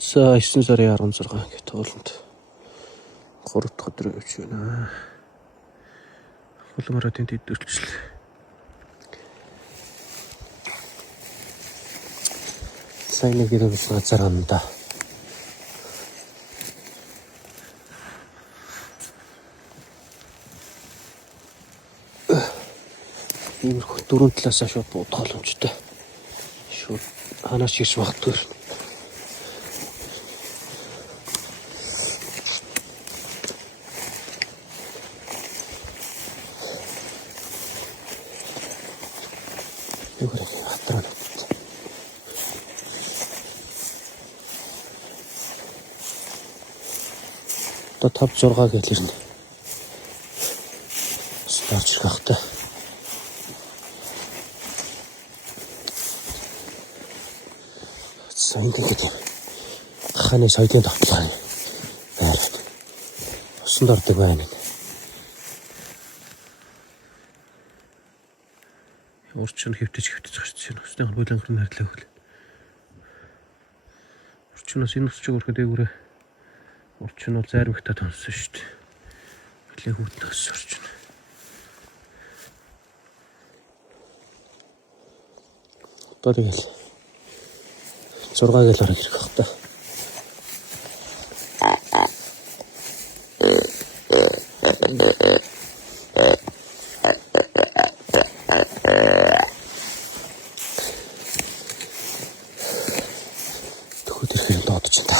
За 9 сарын 16 гэт ууланд 3 дахь өдрөө явж байна. Хулмараа тэнд идэрчлээ. Сайн нэг ирэх газар анда. Иймэрхүү дөрөв талаасаа шууд буудах боломжтой. Шууд ханаач ирж магадгүй. Юугаараа хатраа. Одоо 5-6 гэж ирнэ. Старч гахтай. Ингээд ханы соёлын тавтлаа байраад усанд ордог байна. Урчин хөвтөж гарч байна. Усны хөлбөлөнгөр нэрлэх хөл. Урчнаас энэ усч өрхөд дээгүүрээ урчин бол зайрмагтаа тонсон шүү дээ. Хөлөө хүүтнээс урчин. Одоо тэгэл 6 гэлээр ирэх хэрэгтэй. Төгөөд ирэхээр додож та.